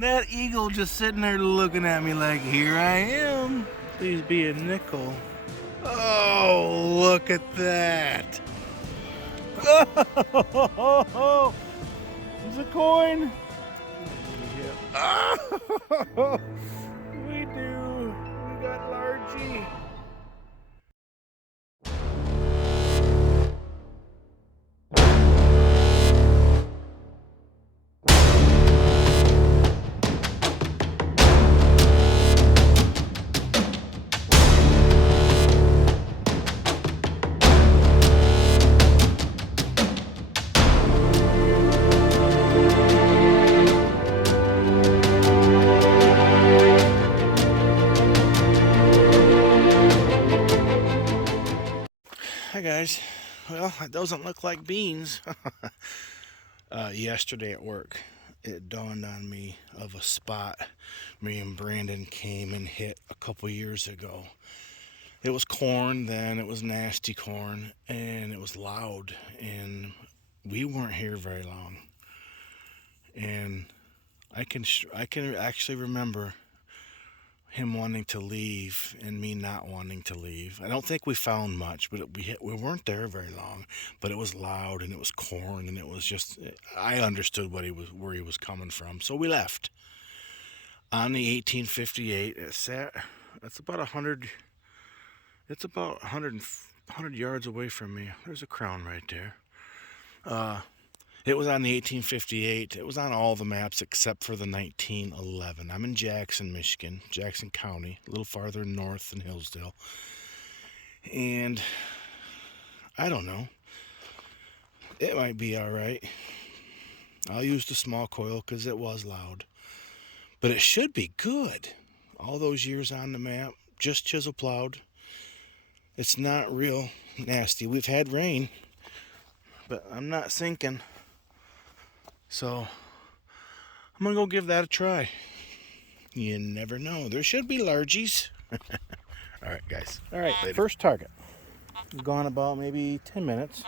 That eagle just sitting there looking at me like, here I am. Please be a nickel. Oh, look at that. Oh, it's a coin. Oh, we do. We got largy. Hi guys. Well, that doesn't look like beans. Yesterday at work, it dawned on me of a spot me and Brandon came and hit a couple years ago. It was corn then, it was nasty corn, and it was loud, and we weren't here very long. And I can actually remember him wanting to leave and me not wanting to leave. I don't think we found much, but we weren't there very long. But it was loud and it was corn and it was just, I understood where he was coming from, so we left. On the 1858, that's about 100. It's about 100 yards away from me. There's a crown right there. It was on the 1858. It was on all the maps except for the 1911. I'm in Jackson, Michigan, Jackson County, a little farther north than Hillsdale. And I don't know. It might be all right. I'll use the small coil because it was loud. But it should be good. All those years on the map, just chisel plowed. It's not real nasty. We've had rain, but I'm not sinking. So I'm going to go give that a try. You never know. There should be largies. All right, guys. All right, later. First target. Gone about maybe 10 minutes.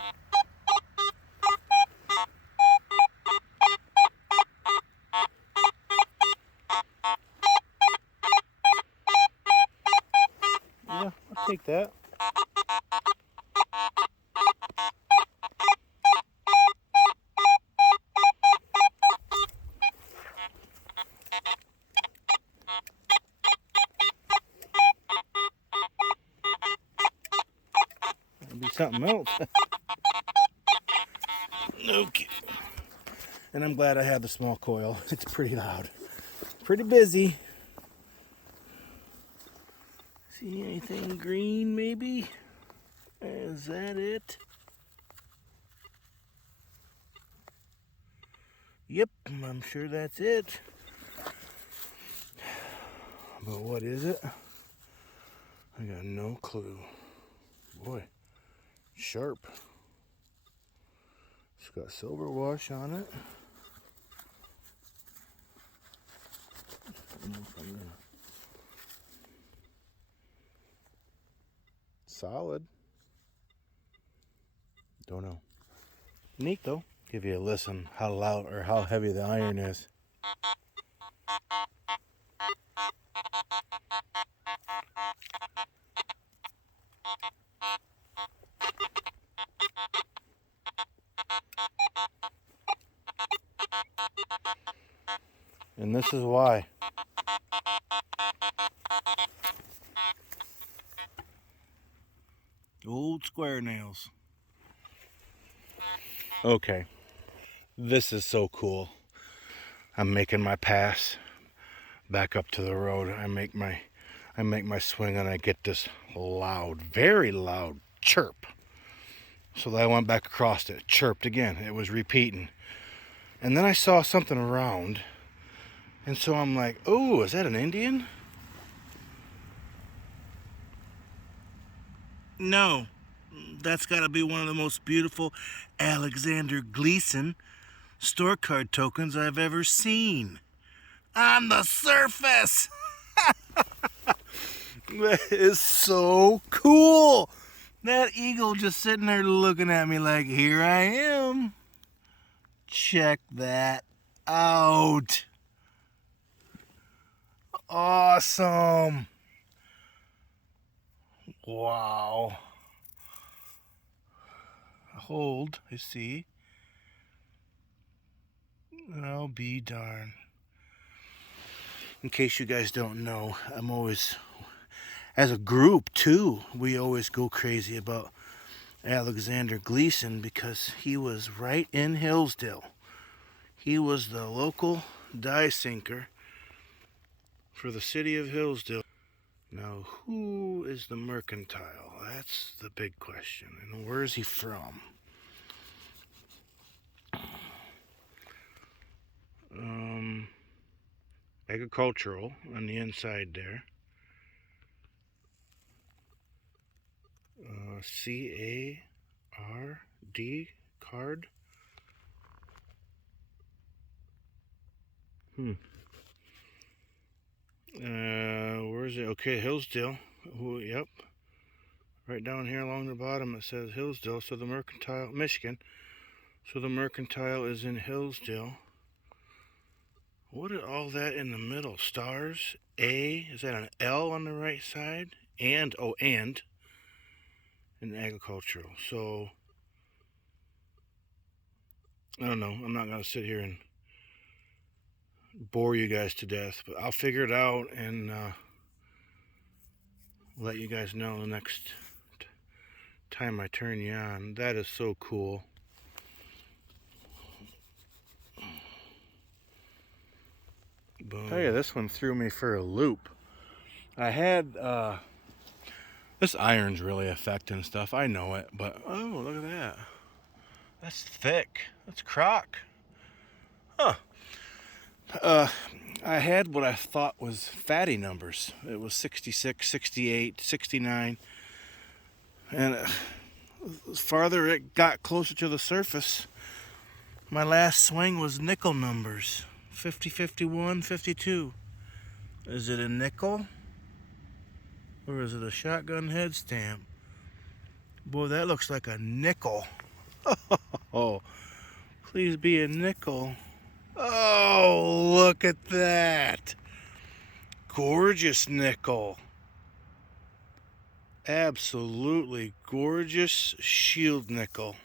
Yeah, I'll take that. Be something else. Okay. And I'm glad I have the small coil. It's pretty loud. Pretty busy. See anything green maybe? Is that it? Yep, I'm sure that's it. But what is it? I got no clue. Boy. Sharp. It's got silver wash on it. Solid. Don't know. Neat though. Give you a listen how loud or how heavy the iron is. And this is why. Old square nails. Okay. This is so cool. I'm making my pass back up to the road. I make my swing and I get this loud, very loud chirp. So I went back across it, chirped again. It was repeating. And then I saw something around. And so I'm like, oh, is that an Indian? No, that's got to be one of the most beautiful Alexander Gleason store card tokens I've ever seen. On the surface! That is so cool! That eagle just sitting there looking at me like, here I am. Check that out. awesome. Wow. Hold, I see. I'll be darned. In case you guys don't know, I'm always, as a group too, we always go crazy about Alexander Gleason because he was right in Hillsdale. He was the local die sinker for the city of Hillsdale. Now, who is the Mercantile? That's the big question. And where is he from? Agricultural on the inside there. C-A-R-D, card. Where is it? Okay, Hillsdale. Yep. Right down here along the bottom it says Hillsdale. So the Mercantile, Michigan. So the Mercantile is in Hillsdale. What is all that in the middle? Stars? A? Is that an L on the right side? And agricultural. So, I don't know. I'm not going to sit here and bore you guys to death, but I'll figure it out and let you guys know the next time I turn you on. That is so cool. Boom. Tell you, this one threw me for a loop. I had this iron's really affecting stuff. I know it, but oh, look at that. That's thick. That's crock. Huh. I had what I thought was fatty numbers. It was 66, 68, 69. And the farther it got closer to the surface, my last swing was nickel numbers. 50, 51, 52. Is it a nickel? Or is it a shotgun head stamp? Boy, that looks like a nickel. Oh, please be a nickel. Oh, look at that. Gorgeous nickel. Absolutely gorgeous shield nickel.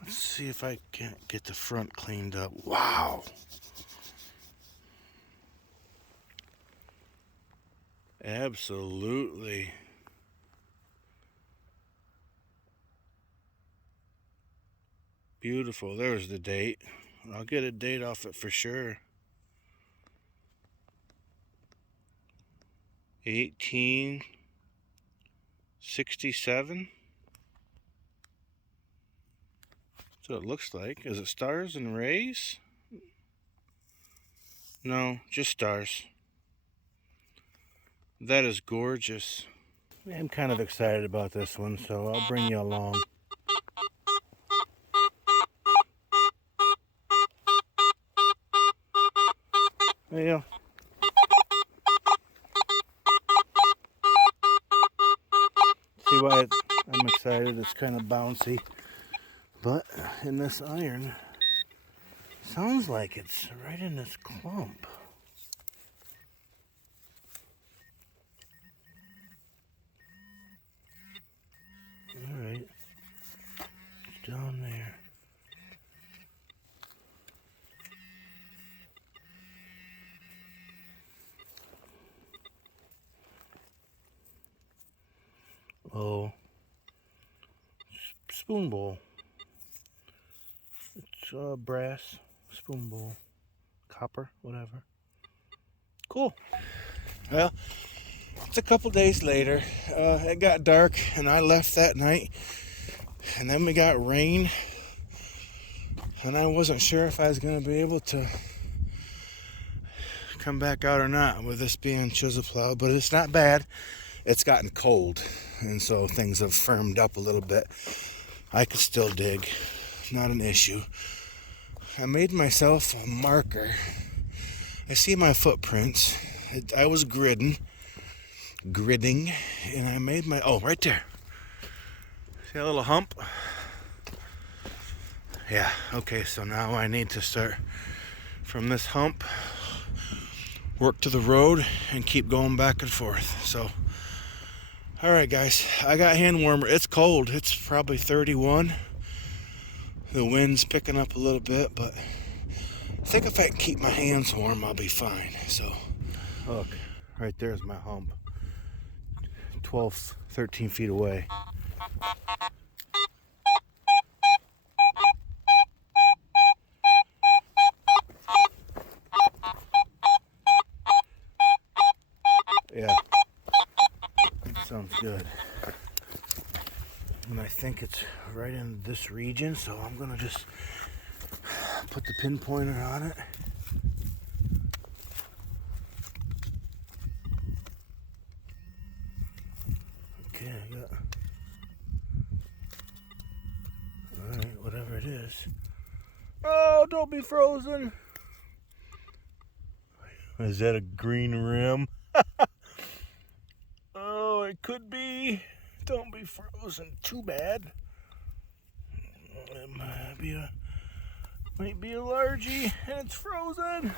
Let's see if I can't get the front cleaned up. Wow. Absolutely. Beautiful. There's the date. I'll get a date off it for sure. 1867. That's what it looks like. Is it stars and rays? No, just stars. That is gorgeous. I'm kind of excited about this one, so I'll bring you along. Yeah. See why I'm excited? It's kind of bouncy. But in this iron, sounds like it's right in this clump. Alright. It's down there. Oh. Spoon bowl. It's brass. Spoon bowl. Copper. Whatever. Cool. Well, it's a couple days later. It got dark and I left that night. And then we got rain. And I wasn't sure if I was going to be able to come back out or not with this being chisel plow. But it's not bad. It's gotten cold. And so things have firmed up a little bit. I could still dig. Not an issue. I made myself a marker. I see my footprints. I was gridding, and I made my, oh, right there. See that little hump? Yeah, okay, so now I need to start from this hump, work to the road and keep going back and forth. So, all right, guys, I got hand warmer. It's cold. It's probably 31. The wind's picking up a little bit, but I think if I can keep my hands warm, I'll be fine. So, look, right there's my hump. 12, 13 feet away. Yeah, that sounds good. And I think it's right in this region, so I'm gonna just put the pinpointer on it. Okay, I got. Alright, whatever it is. Oh, don't be frozen! Is that a green rim? Oh, it could be. Don't be frozen. Too bad. It might be a largie, and it's frozen.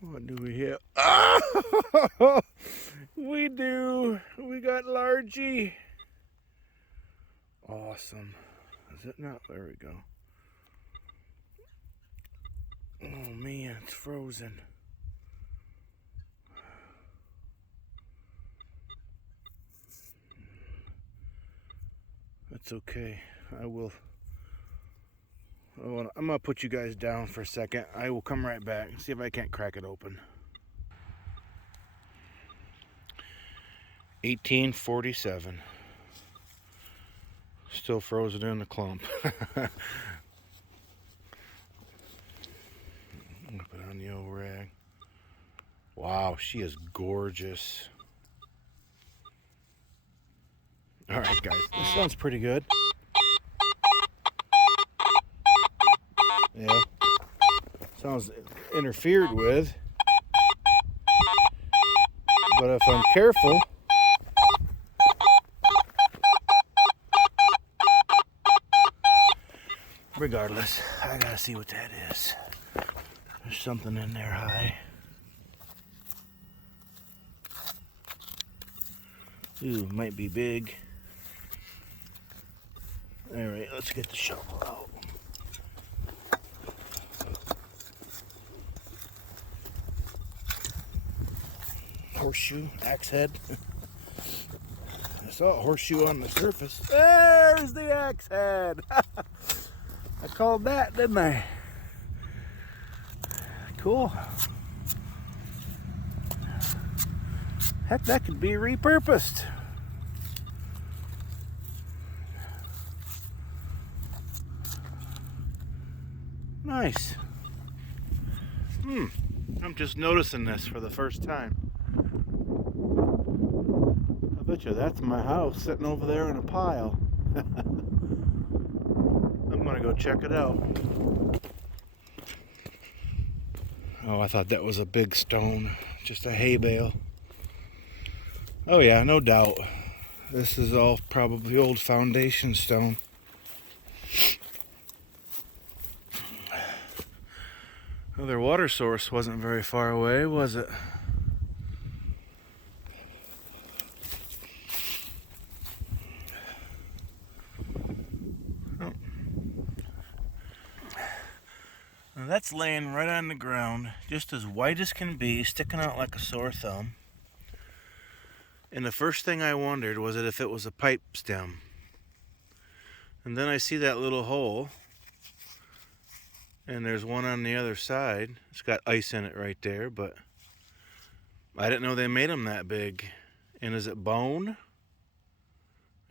What do we have? Oh, we do. We got largie. Awesome. Is it not? There we go. Oh man, it's frozen. That's okay. I will. I'm gonna put you guys down for a second. I will come right back and see if I can't crack it open. 1847. Still frozen in the clump. I'm gonna put on the old rag. Wow, she is gorgeous. All right, guys, this sounds pretty good. Yeah, sounds interfered with, but if I'm careful, regardless, I gotta see what that is. There's something in there high. Ooh, might be big. All right, let's get the shovel out. Horseshoe, axe head. I saw a horseshoe on the surface. There's the axe head. I called that, didn't I? Cool. Heck, that could be repurposed. Nice. I'm just noticing this for the first time. I bet you that's my house sitting over there in a pile. I'm gonna go check it out. Oh, I thought that was a big stone, just a hay bale. Oh yeah, no doubt. This is all probably old foundation stone. Well, their water source wasn't very far away, was it? Oh. Now that's laying right on the ground, just as white as can be, sticking out like a sore thumb. And the first thing I wondered was that if it was a pipe stem. And then I see that little hole. And there's one on the other side. It's got ice in it right there, but I didn't know they made them that big. And is it bone?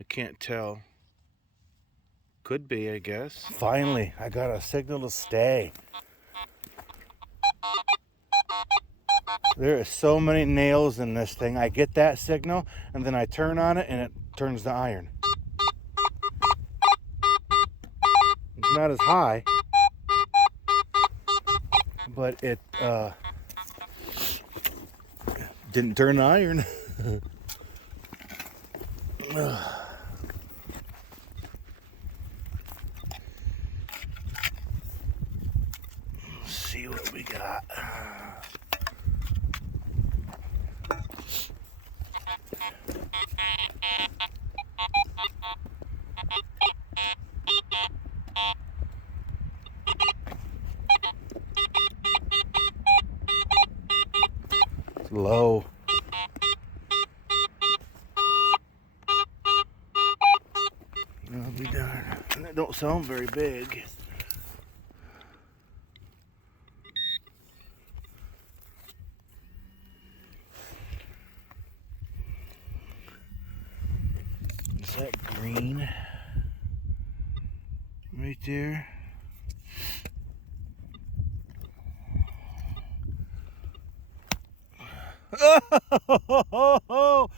I can't tell. Could be, I guess. Finally, I got a signal to stay. There are so many nails in this thing. I get that signal, and then I turn on it, and it turns to iron. It's not as high, but it didn't turn to iron. Low. I'll be darned. And it don't sound very big. Is that green? Right there. Oh,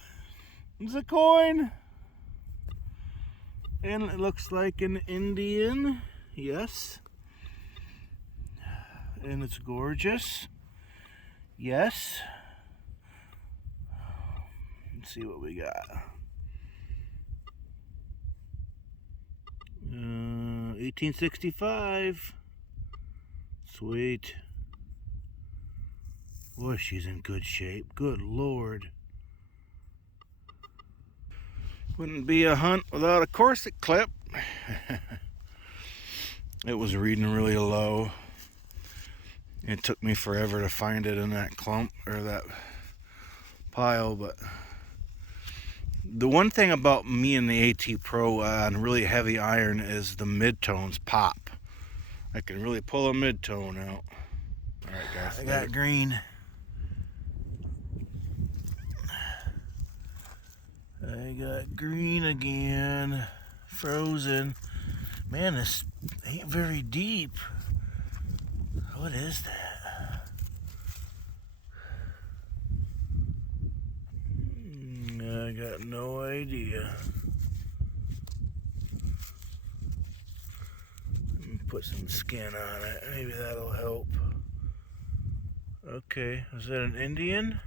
it's a coin. And it looks like an Indian. Yes. And it's gorgeous. Yes. Let's see what we got. 1865. Sweet. Boy, she's in good shape. Good Lord. Wouldn't be a hunt without a corset clip. It was reading really low. It took me forever to find it in that clump or that pile, but the one thing about me and the AT Pro on really heavy iron is the midtones pop. I can really pull a midtone out. All right, guys. I got green. I got green again. Frozen. Man, this ain't very deep. What is that? I got no idea. Let me put some skin on it. Maybe that'll help. Okay, is that an Indian?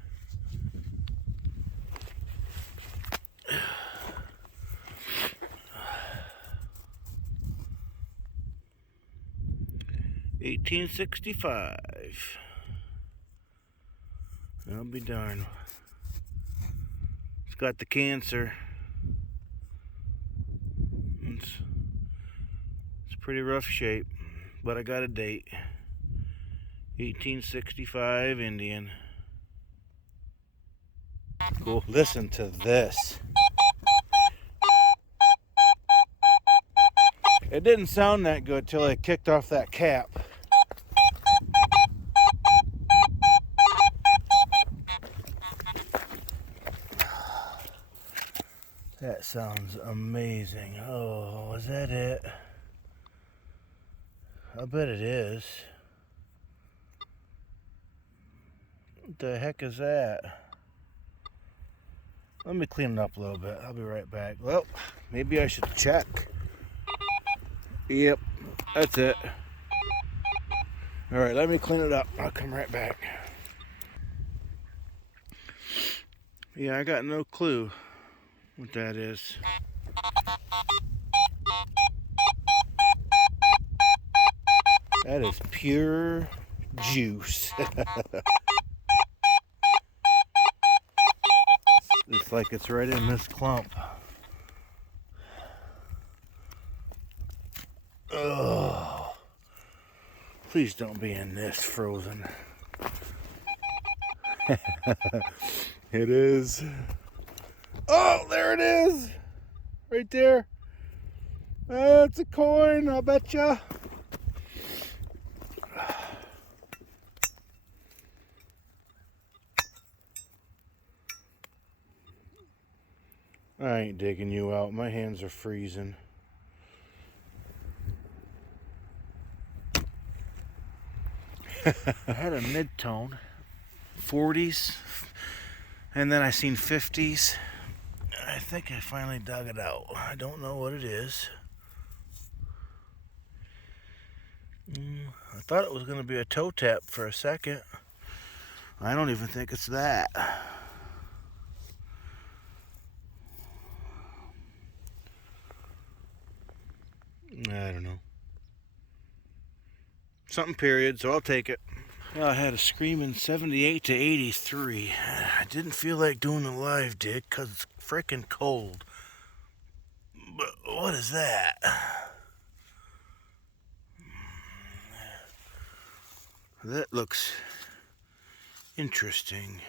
$1865. I'll be darned. It's got the cancer. It's pretty rough shape, but I got a date. 1865 Indian. Cool. Listen to this. It didn't sound that good till I kicked off that cap. That sounds amazing. Oh, is that it? I bet it is. What the heck is that? Let me clean it up a little bit. I'll be right back. Well, maybe I should check. Yep, that's it. All right, let me clean it up. I'll come right back. Yeah, I got no clue what that is. That is pure juice. It's like it's right in this clump. Oh, please don't be in this frozen. It is. Oh, there it is. Right there. It's a coin, I'll betcha. I ain't digging you out. My hands are freezing. I had a mid-tone, 40s, and then I seen 50s. I think I finally dug it out. I don't know what it is. I thought it was going to be a toe tap for a second. I don't even think it's that. I don't know. Something period, so I'll take it. Well, I had a screaming 78 to 83. I didn't feel like doing the live dig because it's freaking cold. But what is that? That looks interesting.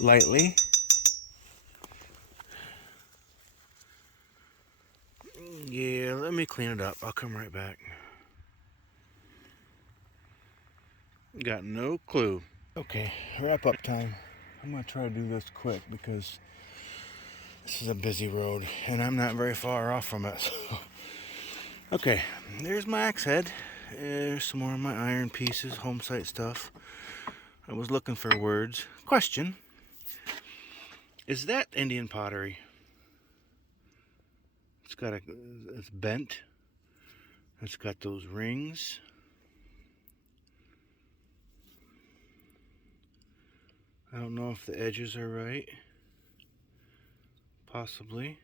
Lightly. Yeah, let me clean it up. I'll come right back. Got no clue. Okay, wrap up time. I'm gonna try to do this quick because this is a busy road and I'm not very far off from it. So. Okay, there's my axe head. There's some more of my iron pieces, homesite stuff. I was looking for words. Question. Is that Indian pottery? It's bent. It's got those rings. I don't know if the edges are right. Possibly.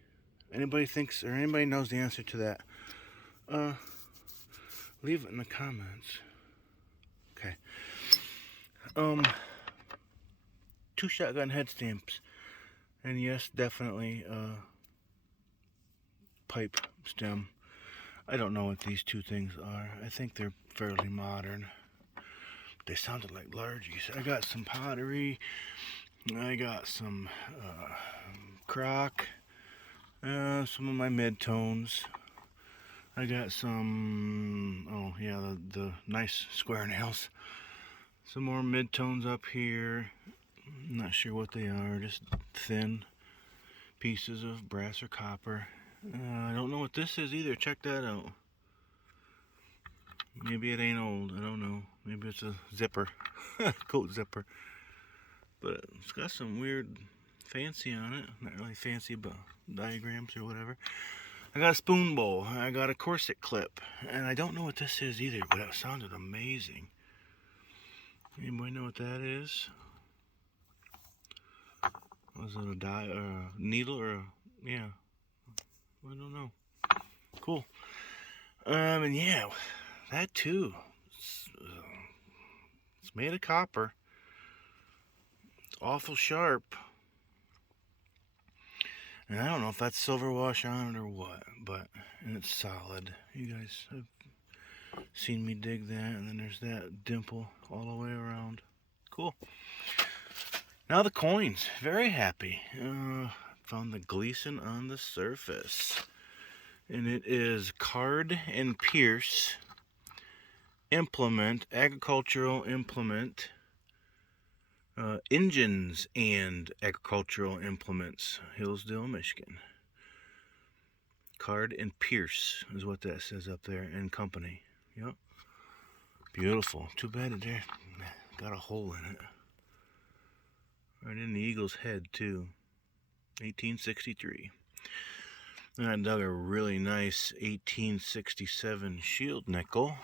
Anybody thinks or anybody knows the answer to that? Leave it in the comments. Okay. 2 shotgun head stamps. And yes, definitely pipe stem. I don't know what these 2 things are. I think they're fairly modern. They sounded like largies. I got some pottery. I got some crock. Some of my mid-tones. I got some, oh yeah, the nice square nails. Some more mid-tones up here. I'm not sure what they are, just thin pieces of brass or copper. I don't know what this is either. Check that out. Maybe it ain't old. I don't know. Maybe it's a zipper. Coat zipper. But it's got some weird fancy on it. Not really fancy, but diagrams or whatever. I got a spoon bowl. I got a corset clip. And I don't know what this is either, but it sounded amazing. Anybody know what that is? Was it a die or a needle or a, yeah. I don't know. Cool. And yeah, that too. It's made of copper. It's awful sharp. And I don't know if that's silver wash on it or what, but, and it's solid. You guys have seen me dig that, and then there's that dimple all the way around. Cool. Now the coins. Very happy. Found the Gleason on the surface. And it is Card and Pierce Implement, Agricultural Implement, Engines and Agricultural Implements, Hillsdale, Michigan. Card and Pierce is what that says up there, and company. Yep. Beautiful. Too bad it there got a hole in it. Right in the eagle's head, too. 1863. And I dug a really nice 1867 shield nickel.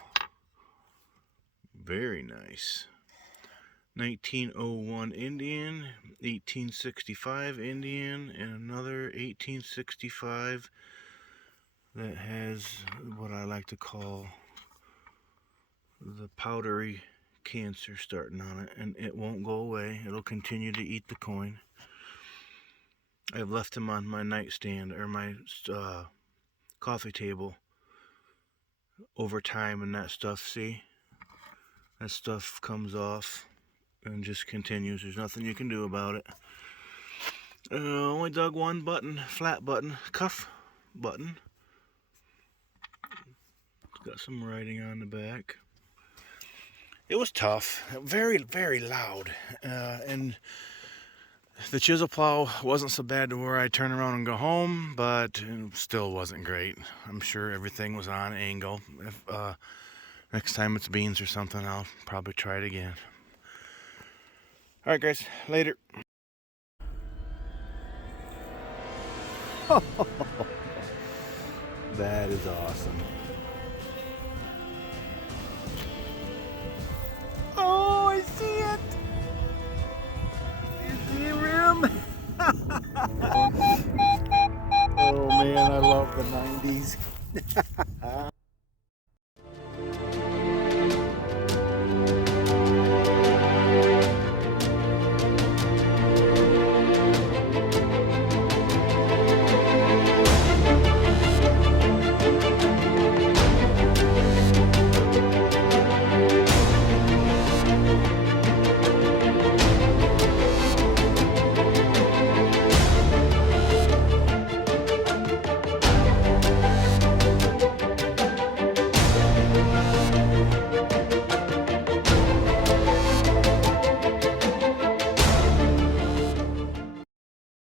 Very nice. 1901 Indian, 1865 Indian, and another 1865 that has what I like to call the powdery cancer starting on it, and it won't go away. It'll continue to eat the coin. I've left them on my nightstand or my coffee table over time, and that stuff, see, that stuff comes off and just continues. There's nothing you can do about it. Only dug one button, flat button, cuff button. It's got some writing on the back. It was tough, very, very loud, and the chisel plow wasn't so bad to where I'd turn around and go home, but it still wasn't great. I'm sure everything was on angle. If next time it's beans or something, I'll probably try it again. All right, guys, later. That is awesome. Oh, I see it. You see him? Oh man, I love the 90s.